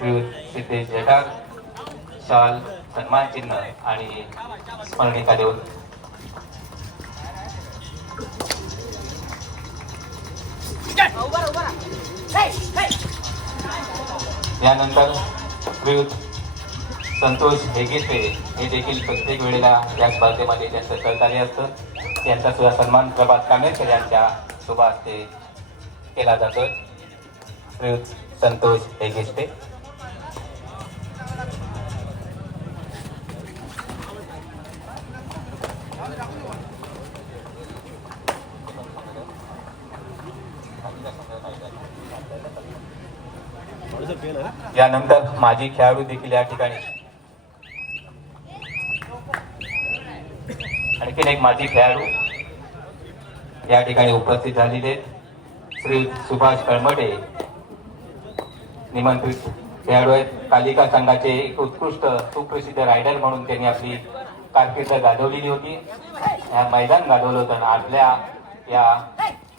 सिद्धेश जटार शाल सन्मान चिन्ह आणि स्मरणिका देऊन. यानंतर विविध संतोष हेगेसे हे देखील प्रत्येक वेळेला या स्पर्धेमध्ये त्यांचं सहकार्य असतं. त्यांचा सुद्धा सन्मान प्रभात कामेरकर यांच्या शुभ केला जातो संतोष हेगेते यानंतर माजी खेळाडू देखील या ठिकाणी. आणखीन एक माजी खेळाडू या ठिकाणी उपस्थित झालेले आहेत. श्री सुभाष कळमटे. निमंत्रित खेळाडू आहेत. कालिका संघाचे एक उत्कृष्ट सुप्रसिद्ध रायडर म्हणून त्यांनी आपली कारकीर्द गाजवलेली होती. या मैदान गाजवलं होतं आणि या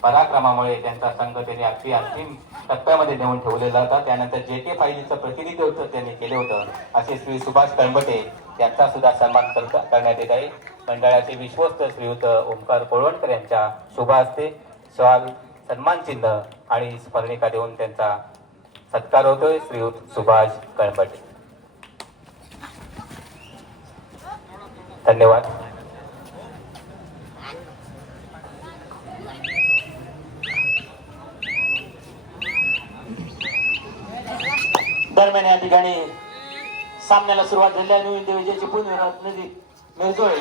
पराक्रमामुळे त्यांचा संघ त्यांनी अगदी अंतिम टप्प्यामध्ये नेऊन ठेवलेला होता. त्यानंतर जे के फायलीचं प्रतिनिधित्व त्यांनी केलं होतं. असे श्री सुभाष कळंबटे यांचा सुद्धा सन्मान करण्यात येत आहे. मंडळाचे विश्वस्त श्रीयुत ओंकार कोळवणकर यांच्या शुभ हस्ते स्वाल सन्मान चिन्ह आणि स्मरणिका देऊन त्यांचा सत्कार होतोय श्रीयुत सुभाष कळंबटे धन्यवाद. दरम्यान या ठिकाणी सामन्याला सुरुवात झाली new India Vijay Chiplun Ratnadeep Mirjole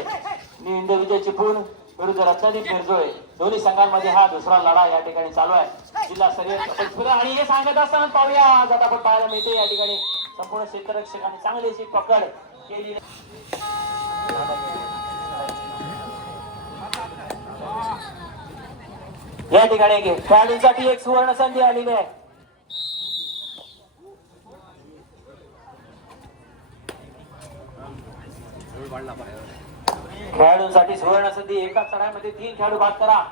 new India Vijay पूर्ण विरुद्ध रत्नदीप मिरजोळे दोन्ही संघांमध्ये हा दुसरा लढा या ठिकाणी चालू आहे. जिल्हा स्तरीय आणि हे सांगत असताना पाहूया. आज आता आपण पाहायला मिळते या ठिकाणी संपूर्ण क्षेत्ररक्षकांनी चांगली अशी पकड केली. या ठिकाणी खेळाडूंसाठी एक सुवर्ण संधी आलेली आहे. खेळाडूंसाठी सुवर्ण संधी एका चढाईमध्ये तीन खेळाडू बाद करा.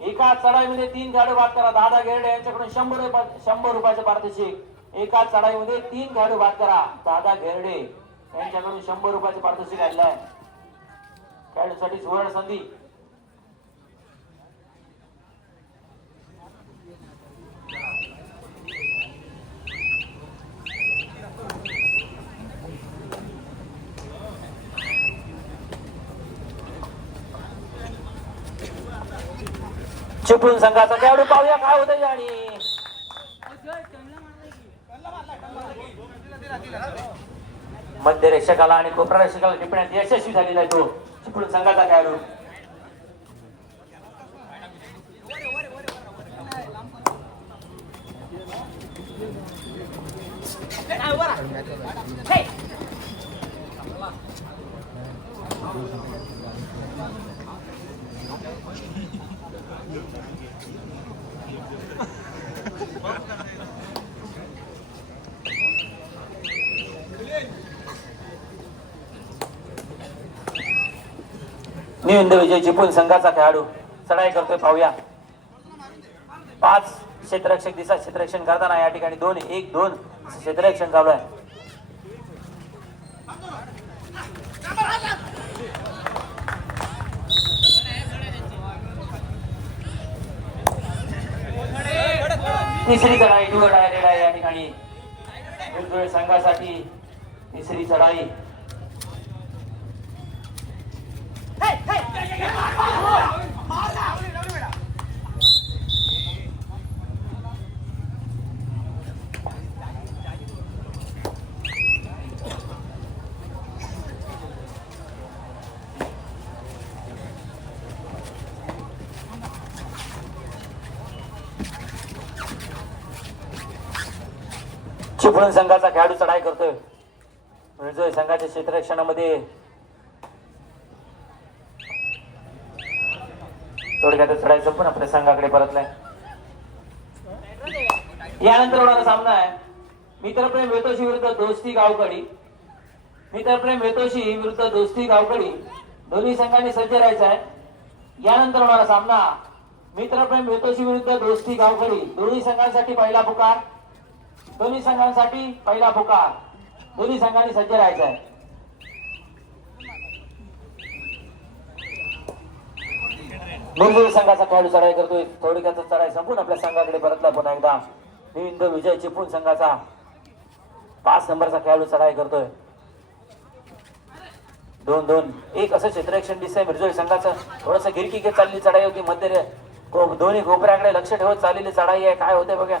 एका चढाईमध्ये तीन खेळाडू बाद करा. दादा गेरडे यांच्याकडून शंभर रुपये शंभर रुपयाचे पारितोषिक. एका चढाईमध्ये तीन खेळाडू बाद करा. दादा घेरडे यांच्याकडून शंभर रुपयाचे पारितोषिक आणलं आहे खेळाडूंसाठी सुवर्ण संधी. चिपळूण संघाचा खेळाडू पाहूया काय होतं आणि मध्य रेषकाला आणि कोपरा रेषकाला टिपण्यात यशस्वी झालेला आहे तो. चिपळूण संघाचा खेळाडू. न्यू इंडिया विजय चिपून संघाचा खेळाडू. चढाई करतोय पाहूया. पाच क्षेत्ररक्षक दिसा क्षेत्ररक्षण करताना या ठिकाणी दोन एक दोन क्षेत्ररक्षण चालू आहे. तिसरी चढाई टू डायरेक्ट आहे या ठिकाणी. संघासाठी तिसरी चढाई. चिपळूण संघाचा खेळाडू चढाई करतोय. मिळतोय संघाच्या क्षेत्ररक्षणामध्ये थोडक्यात चढायचं पण आपल्या संघाकडे नाही. यानंतर होणारा सामना आहे. मित्रप्रेम वेतोशी विरुद्ध दोस्ती गावकडी. मित्रप्रेम वेतोशी विरुद्ध दोस्ती गावकडी. दोन्ही संघांनी सज्ज राहायचं आहे. यानंतर होणारा सामना. मित्रप्रेम वेतोशी विरुद्ध दोस्ती गावकडी. दोन्ही संघांसाठी पहिला पुकार. दोन्ही संघांसाठी पहिला पुकार. दोन्ही संघांनी सज्ज राहायचं आहे. मुंबई संघाचा खेळाडू चढाई करतोय. थोडक्याचा चढाई संपून आपल्या संघाकडे परतला पुन्हा एकदा. निविंद विजय चिपून संघाचा पाच नंबरचा खेळाडू चढाई करतोय. दोन दोन. एक असं क्षेत्ररक्षण दिसतंय मिरजोळी संघाचं. थोडस गिरकी घेत चाललेली चढाई होती. मध्य दोन्ही कोपऱ्याकडे लक्ष ठेवत चाललेली चढाई आहे. काय होते बघा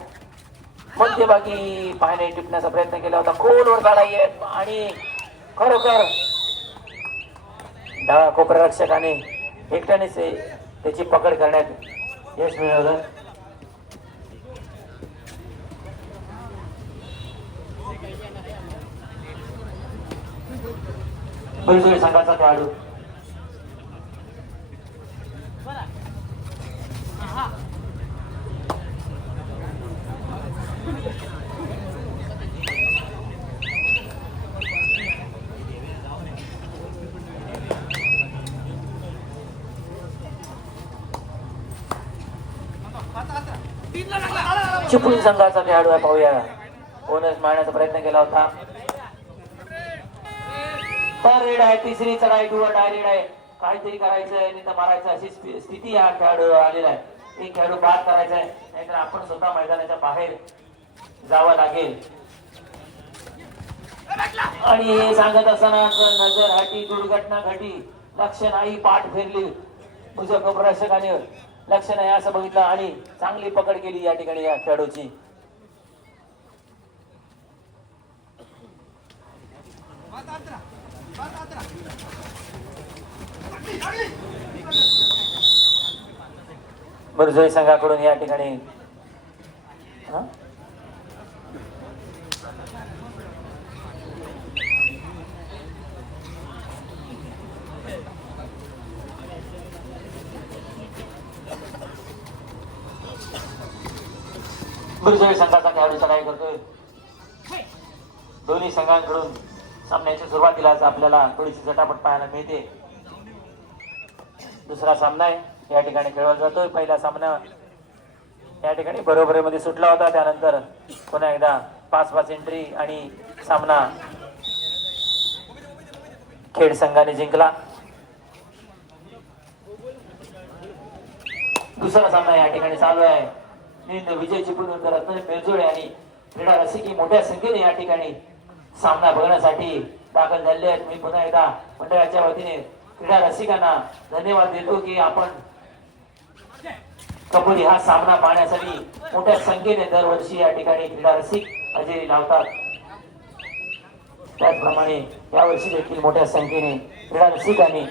मध्यभागी पाहणे टिपण्याचा प्रयत्न केला होता. खोलवर चढाई आहे. आणि खरोखर डाव्या कोपऱ्या रक्षकाने एकट्यानेच त्याची पकड करण्यात यश मिळवलं. मिरजोळी संघाचा खेळाडू. चिपळूण संघाचा खेळाडू आहे पाहूया. बोनस मारण्याचा प्रयत्न केला होता. तर रेड आहे तिसरी चढाई डुअर आहे रेड आहे. काहीतरी करायचं आहे नाही तर मारायचं अशी स्थिती हा खेळाडू आलेला आहे. एक खेळाडू बाद करायचा आहे नाहीतर आपण स्वतः मैदानाच्या बाहेर जावं लागेल. आणि हे सांगत असताना नजर हटी दुर्घटना घटी. लक्ष नाही पाठ फिरली. मुझ्या कपरक्षकाने लक्ष नाही असं बघितलं आणि चांगली पकड केली या ठिकाणी या खेळाडूची. बरजोई संघाकडून या ठिकाणी. हा? संघाचा खेळाडू चढाई करतोय? दोन्ही संघांकडून सामन्याच्या सुरुवातीलाच आपल्याला थोडीशी झटापट पाहायला मिळते. दुसरा सामना आहे. या ठिकाणी खेळवला जातोय. पहिला सामना या ठिकाणी बरोबरीमध्ये सुटला होता. त्यानंतर पुन्हा एकदा पाच पाच एंट्री आणि सामना खेड संघाने जिंकला. दुसरा सामना या ठिकाणी चालू आहे. विजय चिपळूणकर रत्न मेळजोळे आणि क्रीडा रसिकी मोठ्या संख्येने या ठिकाणी सामना बघण्यासाठी दाखल झाले आहेत. मी पुन्हा एकदा मंडळाच्या वतीने क्रीडा रसिकांना धन्यवाद देतो की आपण कबड्डी हा सामना पाहण्यासाठी मोठ्या संख्येने दरवर्षी या ठिकाणी क्रीडा रसिक हजेरी लावतात. त्याचप्रमाणे यावर्षी देखील मोठ्या संख्येने क्रीडा रसिकांनी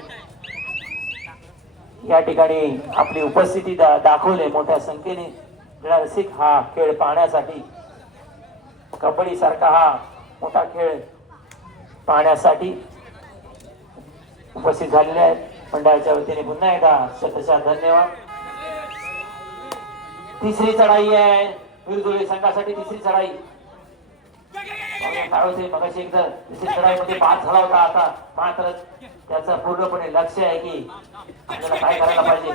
या ठिकाणी आपली उपस्थिती दा- दाखवले मोठ्या संख्येने रसिक हा खेळ पाहण्यासाठी. कबड्डी सारखा हा मोठा खेळ पाहण्यासाठी उपस्थित झालेले आहेत. मंडळाच्या वतीने पुन्हा एकदा शतशा धन्यवाद. तिसरी चढाई आहे. विरुद्ध संघासाठी तिसरी चढाई. काय मगाशी एकदा तिसरी चढाईमध्ये पास झाला होता आता. मात्र त्याचं पूर्णपणे लक्ष आहे की आपल्याला काय करायला पाहिजे.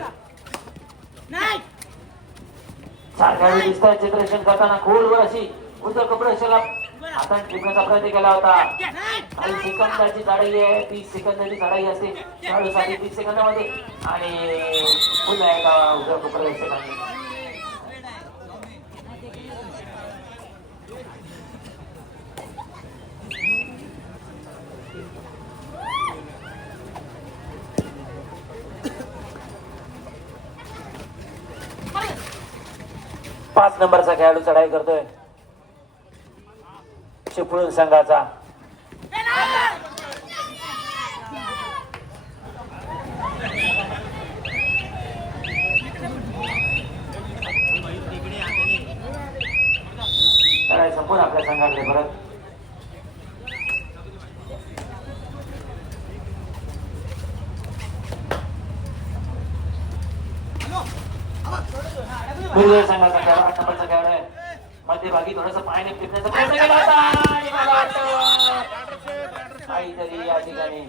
चार दिसतात चित्रशन करताना खोलवर अशी उद्धव कपडेला आता टिपण्याचा प्रयत्न केला होता. आणि सेकंदाची चढाई आहे तीस सेकंदाची चढाई असते. खेळाडूसाठी तीस सेकंदामध्ये. आणि पुन्हा एका एकदा कपडे कपडेला पाच नंबरचा खेळाडू चढाई करतोय. चिपळूण संघाचा. संपून आपल्या संघाकडे परत? मिरजेळ संघाचा खेळ आठ नंबरचा खेळाडू आहे. मध्यभागी थोडस पायाने फिरण्याचा प्रयत्न केला होता. आणि मला वाटतं. काहीतरी या ठिकाणी.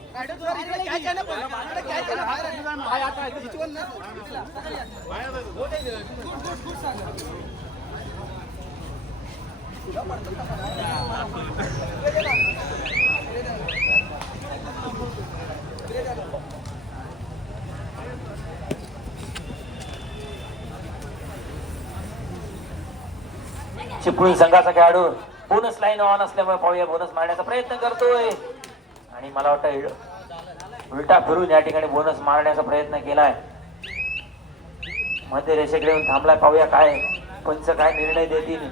चिपळूण संघाचा खेळाडू. बोनस लाईन ऑन असल्यामुळे पाहूया बोनस मारण्याचा प्रयत्न करतोय. आणि मला वाटतं उलटा फिरून या ठिकाणी बोनस मारण्याचा प्रयत्न केलाय. मध्य रेषेकडे येऊन थांबलाय पाहूया काय पंच काय निर्णय देतील.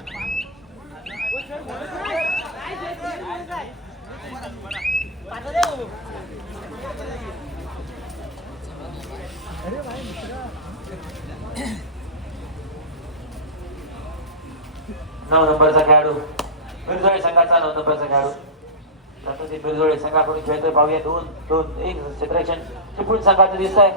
नऊ नंबरचा खेळाडू. बिरजोळे संघाचा नऊ नंबरचा खेळाडू. रत्नदीप ते बिरजोळे संघाकडून खेळतोय पाहूया दोन दोन एक क्षेत्रक्षण चिपळूण संघाचं दिसत आहे.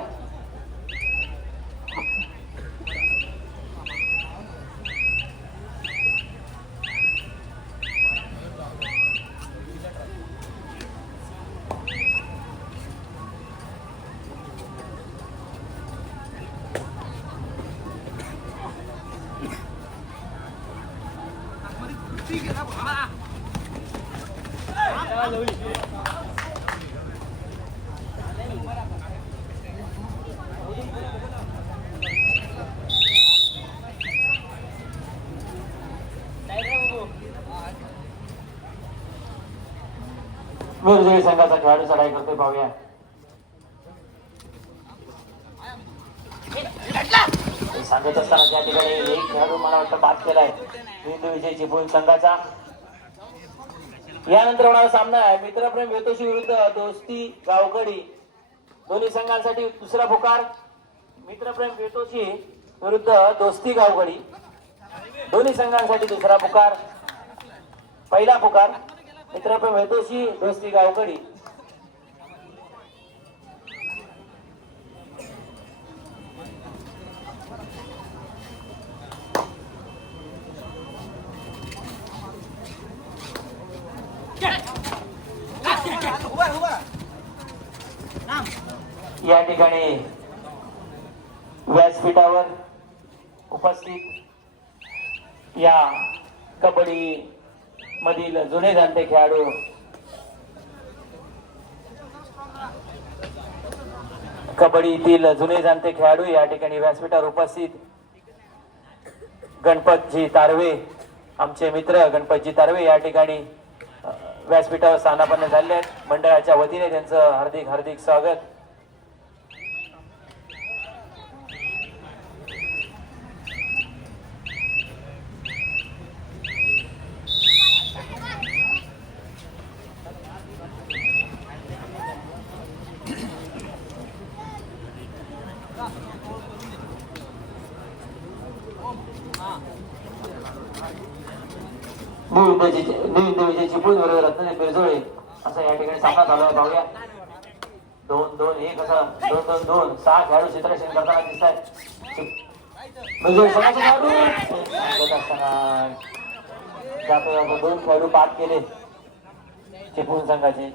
बिरजोळे संघाचा खेळाडू चढाई करतोय पाहूया. सांगत असताना त्या ठिकाणी एक खेळाडू मला वाटतं बाद केलाय. हिंदू विजय चिपळूण संघाचा. यानंतर होणारा सामना आहे. मित्रप्रेम वेतोशी विरुद्ध दोस्ती गावकडी. दोन्ही संघांसाठी दुसरा पुकार. मित्रप्रेम वेतोशी विरुद्ध दोस्ती गावकडी. दोन्ही संघांसाठी दुसरा पुकार. पहिला पुकार. मित्रप्रेम वेतोशी दोस्ती गावकडी. या ठिकाणी व्यासपीठावर उपस्थित या कबड्डी मधील जुने जाणते खेळाडू. कबड्डीतील जुने जाणते खेळाडू या ठिकाणी व्यासपीठावर उपस्थित. गणपतजी तारवे आमचे मित्र गणपतजी तारवे या ठिकाणी व्यासपीठावर स्थानापन्न झाले आहेत. मंडळाच्या वतीने त्यांचं हार्दिक हार्दिक स्वागत. न्यू पूर्ण बरोबर रत्न बिरजोळे असा या ठिकाणी सामना झाला आहे. पाहूया. दोन दोन एक असा. दोन दोन दोन. सहा खेळाडू क्षेत्ररक्षण करताना दिसत म्हणजे आहेत दोन खेळाडू बाद केले. चिपळूण संघाचे.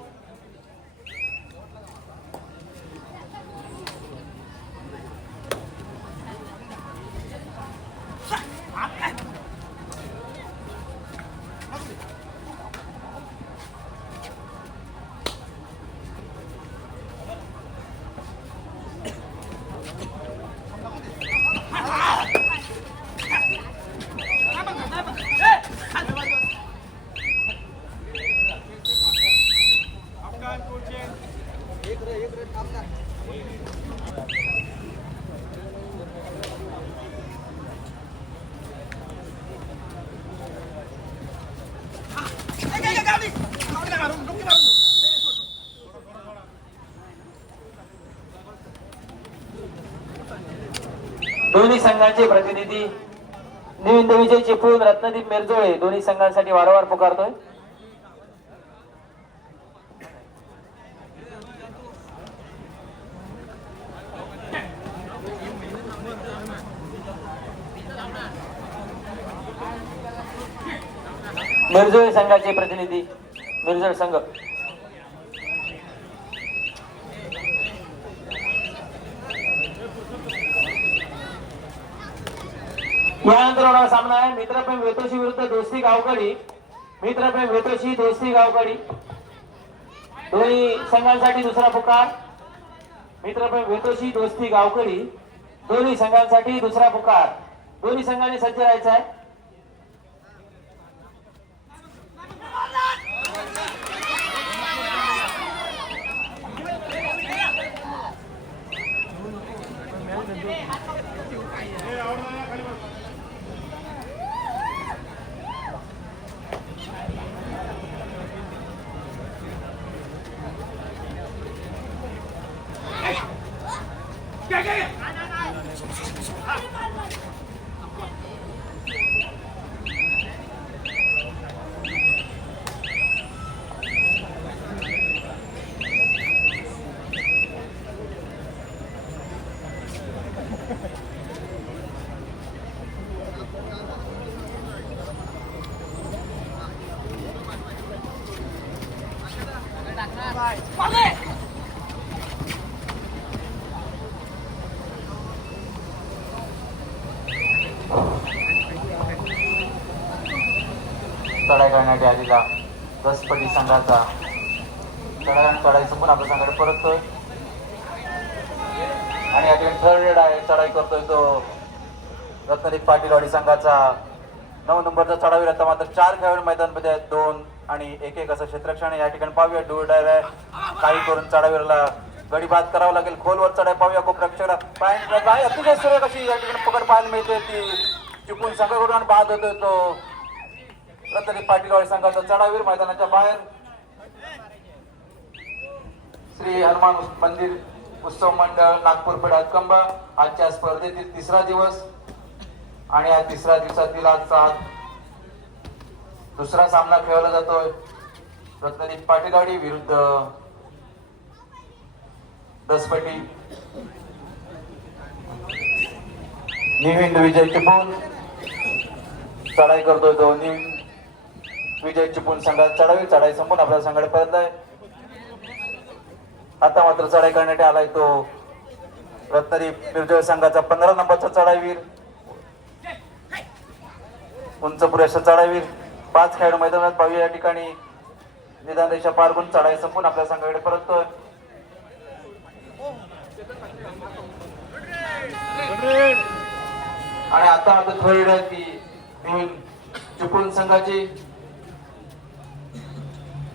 दोन्ही संघांचे प्रतिनिधी निविंद विजय चिपळूण रत्नदीप मिरजोळे दोन्ही संघांसाठी वारंवार पुकारतोय. मिरजोळी संघाचे प्रतिनिधी मिरजोळ संघ. यानंतर होणारा सामना आहे. मित्रप्रेम वेतोशी विरुद्ध दोस्ती गावकडी. मित्रप्रेम वेतोशी दोस्ती गावकडी. दोन्ही संघांसाठी दुसरा पुकार. मित्रप्रेम वेतोशी दोस्ती गावकडी. दोन्ही संघांसाठी दुसरा पुकार. दोन्ही संघांनी सज्ज राहायचा आहे. चढाई आलेला दसपटी संघाचा चढाई चढायचं पण आपल्या संघाकडे परततोय. आणि या ठिकाणी थर्ड रेड आहे चढाई करतोय तो रत्नदीप पाटीलवाडी संघाचा. नऊ नंबरचा चढावी राहता मात्र चार खेळाडू मैदानमध्ये आहेत दोन आणि एक एक असं क्षेत्रक्षण या ठिकाणी पाहूया डू डायर आहे. काही करून चढावीला गडी बाद करावं लागेल. खोलवर चढाय पाहूया खूप रक्षक. पाय अतिशय सुरेख अशी या ठिकाणी पकड पाहायला मिळते ती. चिपून संघाकडून आणि बाद होतोय तो. रत्नदीप पाटीलवाडी संघाचा चढावीर मैदानाच्या बाहेर. श्री हनुमान मंदिर उत्सव मंडळ नागपूर पेठ कंब. आजच्या स्पर्धेतील तिसरा दिवस. आणि या तिसऱ्या दिवसातील आजचा दुसरा सामना खेळला जातोय. रत्नदीप पाटीलवाडी विरुद्ध दसपटी. निविंद विजय टिपून चढाई करतोय तो निविंद. विजय चिपून संघात चढावी चढाई संपून आपल्या संघाकडे परत आहे आता मात्र चढाई करण्यात आलाय तो. रत्नरी निर्जय संघाचा पंधरा नंबरचा चढाईवीर उंच पुरेशा चढाईवीर पाच खेळाडू मैदानात पाहूया या ठिकाणी. निदान रेषा पार करून चढाई संपून आपल्या संघाकडे परततोय. आणि आता आता थोडी राहती ती संघाची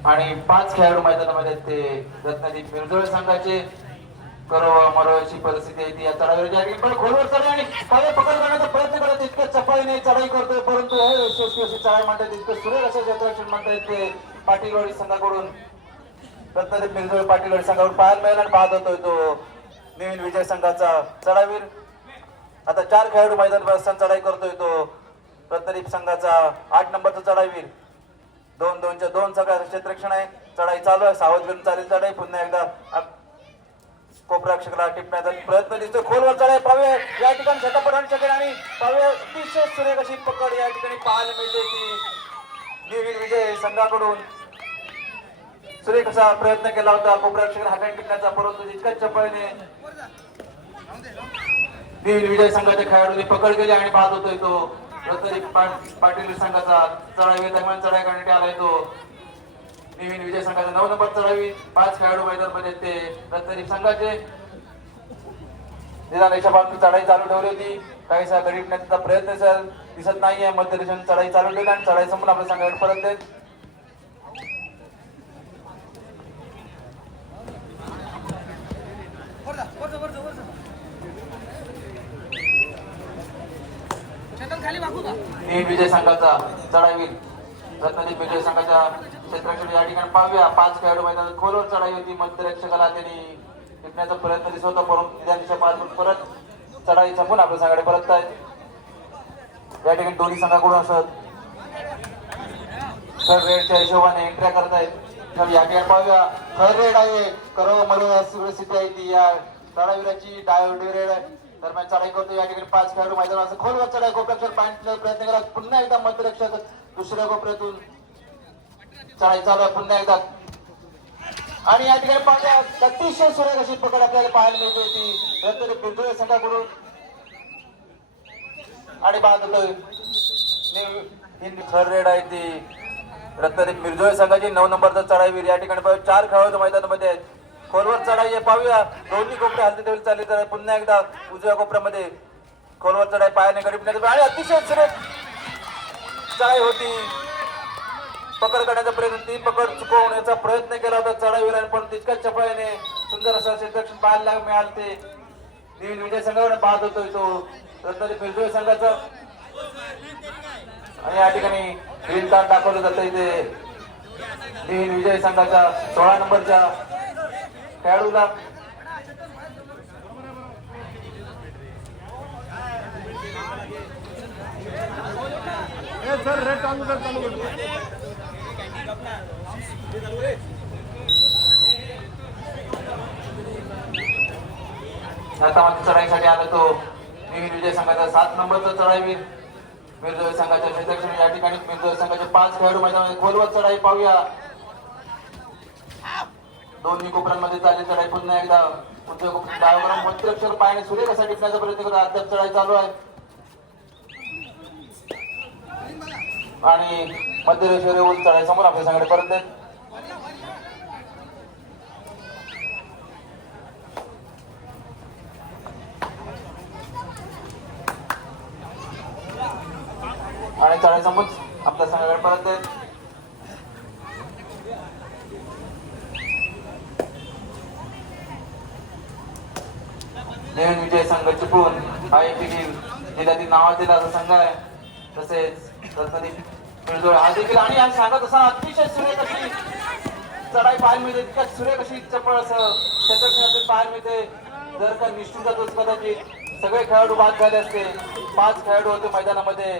आणि पाच खेळाडू मैदानामध्ये आहेत ते रत्नदीप मिरजोळ संघाचे. करो मरोची परिस्थिती आहे ती या चढावीवर जी पण खोलवर चढाई आणि पाय पकड करण्याचा प्रयत्न करत इतकं चपाईने चढाई करतोय. परंतु हे यशस्वी अशी चढाई म्हणतात इतकं सुरेल असं जत्राक्षण म्हणता ते पाटीलवाडी संघाकडून. रत्नदीप मिरजोळ पाटीलवाडी संघावर पाहायला मिळाला आणि बाद होतोय तो नवीन विजय संघाचा चढावीर. आता चार खेळाडू मैदान असताना चढाई करतोय तो रत्नदीप संघाचा आठ नंबरचा चढावीर. दोन दोनच्या दोन सगळ्या क्षेत्रक्षण आहे. चढाई चालू आहे. सावध घेऊन चालेल चढाई. पुन्हा एकदा कोपराक्षकला टिपण्याचा प्रयत्न दिसतोय. खोलवर चढाई. पावे या ठिकाणी झटापट आणि चकेल आणि पावे अतिशय सुरेख अशी पकड या ठिकाणी पाहायला मिळते की निविन विजय संघाकडून. सुरेख असा प्रयत्न केला होता. कोपराक्षक हाताने टिपण्याचा. परंतु इतक्याच चपळीने विजय संघाच्या खेळाडूंनी पकड केली आणि पाहत होतोय तो. रतरी पाटील संघाचा चढावी दरम्यान चढाई करण्यात आलाय तो नवीन विजय संघाचा नऊ नंबर चढावी. पाच खेळाडू मैदानमध्ये ते रत्नदीप संघाचे. निदान रेषा चढाई चालू ठेवली होती. काही सा नेत्याचा प्रयत्न सर दिसत नाहीये. मध्य चढाई चालू ठेवली आणि चढाई संपून आपल्या संघाकडे परत देत विजय संघाचा चढावी रत्नदीप विजय संघाच्या क्षेत्राकडे या ठिकाणी पाहूया. पाच खेळाडू मैदानात खोलवर चढाई होती. मध्यरक्षकाला त्यांनी टिपण्याचा प्रयत्न दिसत होता परंतु त्यांच्या पाच परत चढाई संपून आपल्या संघाकडे परत आहेत या ठिकाणी दोन्ही संघाकडून असत थर्ड रेडच्या हिशोबाने एंट्र्या करतायत. तर या ठिकाणी पाहूया. थर्ड रेड आहे. करव मरो अशी आहे ती. या चढावीराची डायव्हर्टी रेड आहे. दरम्यान चढाई करतो. या ठिकाणी पाच खेळाडू मैदान खोलवर चढाई गोप्रक्षक पाण्याचा प्रयत्न करा पुन्हा एकदा मध्यरक्षक दुसऱ्या गोप्र्यातून चढाई चालू आहे. पुन्हा एकदा. आणि या ठिकाणी पाहूया अतिशय सुरेख अशी पकड आपल्याला पाहायला मिळते ती. रत्न पिंजुळे संघाकडून. आणि बाद होतोय. थर्ड रेड आहे ती. रत्नदीप मिरजोळे संघाची नऊ नंबरचा चढाईवीर या ठिकाणी चार खेळाडू मैदानामध्ये आहेत. खोलवर चढाई पाहूया. दोन्ही कोपरे हलते तेवढी चालली तर पुन्हा एकदा उजव्या कोपऱ्यामध्ये खोलवर चढाई पायाने गरीब आणि अतिशय सुरेख चढाई होती. पकड करण्याचा प्रयत्न ती पकड चुकवण्याचा प्रयत्न केला होता चढाईवर पण तितक्याच चपळाने सुंदर असं क्षेत्रक्षण पाहायला मिळालं ते. दिवीन विजय संघावर पाहत होतोय तो रत्नागिरी मिरजोळ संघाचा. आणि या ठिकाणी ग्रीन दाखवलं जातं इथे. दिवीन विजय संघाचा सोळा नंबरच्या खेळाडूला चढाईसाठी आला तो. नवीन विजय संघाचा सात नंबरचा चढाईवीर मिरजोळ संघाच्या क्षेत्रक्षण या ठिकाणी मिरजोळ संघाचे पाच खेळाडू मैदानामध्ये खोलवर चढाई पाहूया. दोन्ही कोपऱ्यांमध्ये चालली चढाई पुन्हा एकदा उजव्या कोपऱ्यात डावीकडून पायाने सुरेख असा टिपण्याचा प्रयत्न करतो अद्याप चढाई चालू आहे. आणि मध्य रेषेवर येऊन चढाई समोर आपल्या संघाकडे परत आहेत आणि चढाई समोर आपल्या संघाकडे परत आहेत नवीन विजय संघ चिपळूण हा एक देखील जिल्ह्यातील नावातील असा संघ आहे तसेच रत्नदीप मिरजोळ हा देखील तसा अतिशय सुरेख अशी चढाई पाहायला मिळते. तितक्यात सुरेख अशी चपळ असं क्षेत्रक्षणातून पाहायला मिळते. जर का निष्ठून कदाचित सगळे खेळाडू बाद झाले असते पाच खेळाडू होते मैदानामध्ये.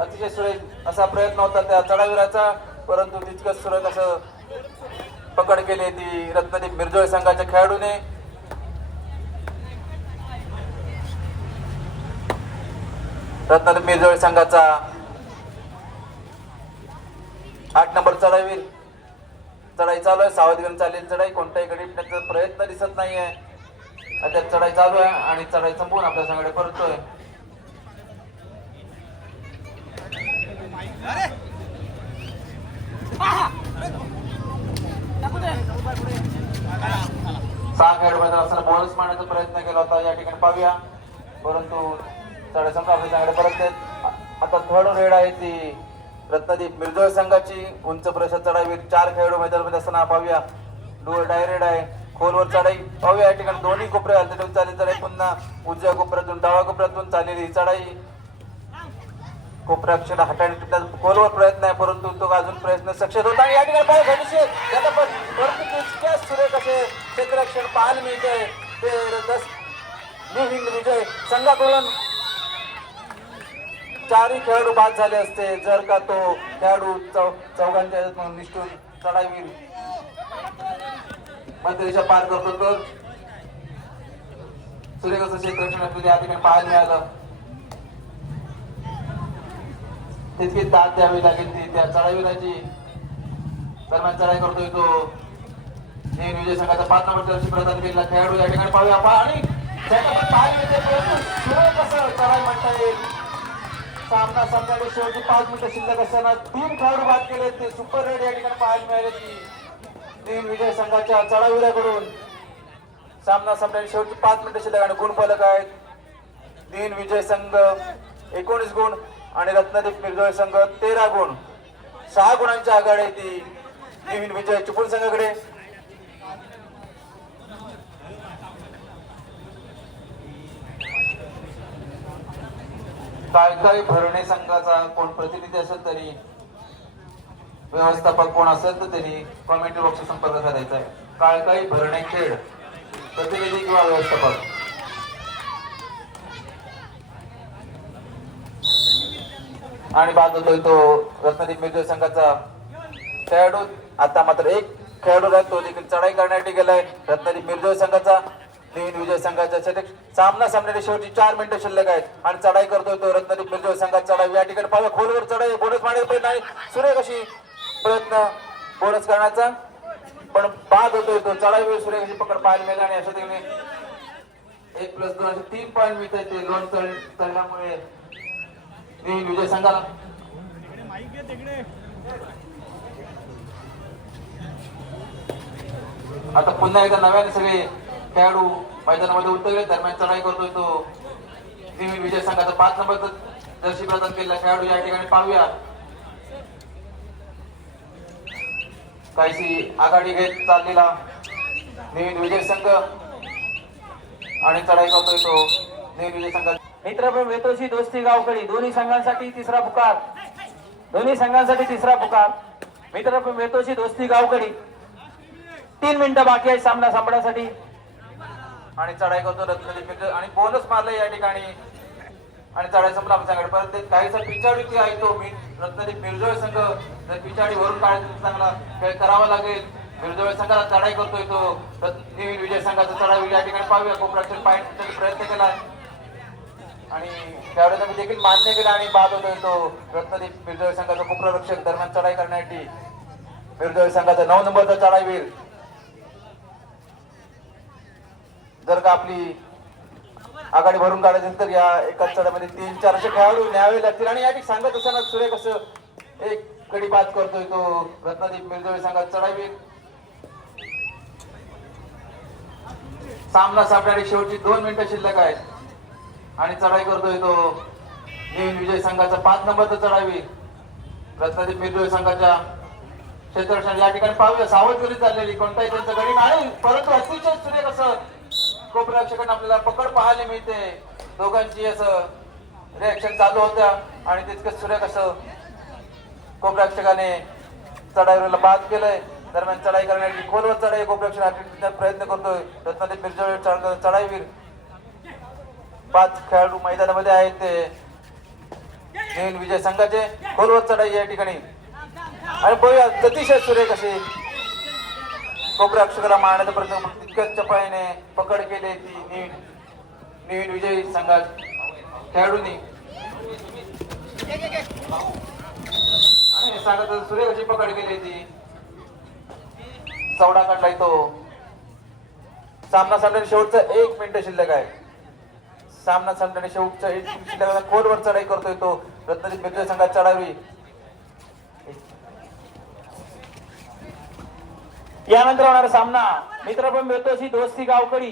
अतिशय सुरेख असा प्रयत्न होता त्या चढावीराचा परंतु तितकंच सुरेख असं पकड केली ती रत्नदीप मिरजोळे संघाच्या खेळाडूने. रत्नदीप मिरजोळे संघाचा आठ नंबर चढावीर चढाई चालू आहे सावधगिरी चालेल चढाई कोणताही गडीपण्याचा प्रयत्न दिसत नाहीये. अद्याप चढाई चालू आहे आणि चढाई संपून आपल्या संघाकडे परतोय सहा खेळाडू मैदान असताना बोनस मारण्याचा प्रयत्न केला होता या ठिकाणी पाहूया. परंतु चढाई संपून आपल्या संघाकडे परत आहेत आता थर्ड रेड आहे ती. रत्नदीप मिरजोळ संघाची उंच प्रशा चढावी चार खेळाडू मैदानामध्ये असताना पाहूया. डोळ डायरेक्ट आहे. खोलवर चढाई. पाहूया या ठिकाणी दोन्ही कोपरे हलते चालली. चढाई पुन्हा उजव्या कोपऱ्यातून डाव्या कोपऱ्यातून चाललेली ही चढाई. कोपऱ्या क्षण टिपण्याचा खोलवर प्रयत्न आहे परंतु तो अजून प्रयत्न सक्सेस होता आणि या ठिकाणी पाय पण परंतु तितक्या सुरेख असे क्षेत्रक्षण पाहायला मिळते ते दस हिंद विजय संघाकडून चारही खेळाडू बाद झाले असते. जर का तो खेळाडू चौ चौघांच्या निष्ठून चढावी मध्यरेषा पार करतो तर सुरेख क्षेत्र क्षेत्ररक्षण या ठिकाणी पाहायला मिळालं. तितकी दाद द्यावी लागेल ती. त्या चढावीराची दरम्यान चढाई करतोय तो. हे विजय संघाचा पाच नंबर जर्सी प्रदान केलेला खेळाडू या ठिकाणी पाहूया पहा आणि पण पाहायला परंतु चढाई म्हणता येईल. सामना संपण्याच्या शेवटी पाच मिनिटं शिल्लक असताना तीन खेळाडू बाद केले. ते सुपर रेड या ठिकाणी पाहायला मिळाले. की तीन विजय संघाच्या चढावीराकडून सामना संपल्याने शेवटी पाच मिनिटं शिल्लक आणि गुण फलक आहेत. तीन विजय संघ एकोणीस गुण आणि रत्नदीप निर्दोय संघ तेरा गुण. सहा गुणांची आघाडी आहे ती नवीन विजय चिपळूण संघाकडे. काय काय भरणे संघाचा कोण प्रतिनिधी असेल तरी व्यवस्थापक कोण असेल तर त्यांनी कॉमेंट बॉक्स संपर्क साधायचा आहे. काय काय भरणे खेळ प्रतिनिधी किंवा व्यवस्थापक? आणि बाद होतोय तो रत्नदीप मिरजोळ संघाचा. खेळाडू आता मात्र एक खेळाडू आहे तो देखील चढाई करण्यासाठी गेलाय. रत्नदीप मिरजोळ संघाचा. तीन विजय संघाचा षटक सामना सामन्याने शेवटी चार मिनिटं शिल्लक आहेत. आणि चढाई करतोय तो रत्नदीप मिरजोळ संघात चढाई. या ठिकाणी पाहिजे खोलवर चढाई. बोनस मारण्याचा प्रयत्न नाही सुरे कशी प्रयत्न बोनस करण्याचा. पण बाद होतोय तो. चढाई वेळ सुरे कशी पकड पाहायला मिळाली आणि अशा ठिकाणी एक प्लस दोन असे तीन पॉईंट मिळत आहेत ते लोन चढल्यामुळे तळल्यामुळे विजय संघाला. आता पुन्हा एकदा नव्याने सगळे खेळाडू मैदानामध्ये उतरले दरम्यान चढाई करतोय तो. नवीन विजय संघाचा पाच नंबर जर्सी प्रदान केलेला खेळाडू या ठिकाणी पाहूया काहीशी आघाडी घेत चाललेला नवीन विजय संघ. आणि चढाई करतोय तो नवीन विजय संघ मित्र वेतोशी दोस्ती गावकडी. दोन्ही संघांसाठी तिसरा पुकार. दोन्ही संघांसाठी तिसरा पुकार. मित्र वेतोशी दोस्ती गावकडी. तीन मिनिटं बाकी आहे सामना संपण्यासाठी. आणि चढाई करतो रत्नदीप आणि बोनस मारलं या ठिकाणी. आणि चढाई संपला आमच्याकडे. परत ते काहीसा पिछाडीची आहे तो मी. रत्नदीप मिरजोळ संघ. जर पिछाडी वरून काढायचा चांगला खेळ करावा लागेल. मिरजोळ संघाला चढाई करतोय तो. रत्न- नवीन विजय संघाचा चढाई या ठिकाणी पाहूया. कोपराक्षर पाहिजे प्रयत्न केला. आणि त्यावेळेस मी देखील मान्य केला आणि बाद होतोय तो. रत्नदीप मिरजोळ संघाचा कोपररक्षक दरम्यान चढाई करण्यासाठी. मिरजोळ संघाचा नऊ नंबरचा चढाईवीर जर का आपली आघाडी भरून काढायची असेल तर या एकाच चढामध्ये तीन चार असे खेळाडू न्यावे लागतील. आणि या ठिकाणी सांगत असताना सुरेख असं एक कडी बाद करतोय तो रत्नदीप मिरजोळी. संघात चढावी सामना सापणारी शेवटची दोन मिनिटं शिल्लक आहेत. आणि चढाई करतोय तो नवीन विजय संघाचा पाच नंबर तर चढावी रत्नदीप मिरजोळी संघाच्या क्षेत्ररक्षण या ठिकाणी पाहूया. सावधगिरी चाललेली कोणताही त्यांचं गडी नाही. परंतु अतिशय सुरेख असं कोपरक्षकांना आपल्याला पकड पाहायला मिळते. दोघांची असं रिॲक्शन चालू होत्या आणि तितकं सूर्य कसं कोपरक्षकाने चढाईला बाद केलंय. दरम्यान चढाई करण्याची खोलवर चढाई कोपरक्षक प्रयत्न करतोय. रत्नादेव मिरजळ चढाईवीर पाच खेळाडू मैदानामध्ये आहेत ते. नवीन विजय संघाचे खोलवर चढाई या ठिकाणी. आणि बघूया अतिशय सूर्य कशी कोपऱ्या अक्षराला मारण्याचा प्रयत्न पण तितक्याच पकड केली ती नीट. नवीन विजयी संघात खेळाडूंनी. सांगत सूर्य अशी पकड केली ती. चौडा काढलाय तो. सामना संपल्याने शेवटचा एक मिनिट शिल्लक आहे. सामना संपल्याने शेवटचा एक मिनिट शिल्लक खोलवर चढाई करतोय तो. रत्नदीप मित्र संघात चढावी. यानंतर होणारा सामना मित्रप्रभू वेतोशी दोस्ती गावकडी.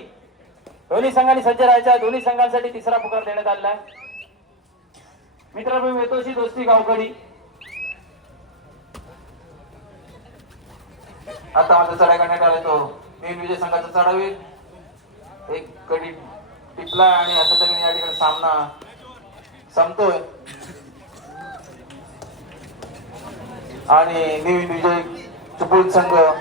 दोन्ही संघांनी सज्ज राहायच्या दोन्ही संघांसाठी तिसरा पुकार देण्यात आलेला आहे. मित्रप्रभू वेतोशी दोस्ती गावकडी. आता माझा चढाई करण्यात आला तो. नवीन विजय संघाचा चढावी. एक कडी टिपला आणि आता तरी या ठिकाणी सामना संपतोय. आणि नवीन विजय चुपूल संघ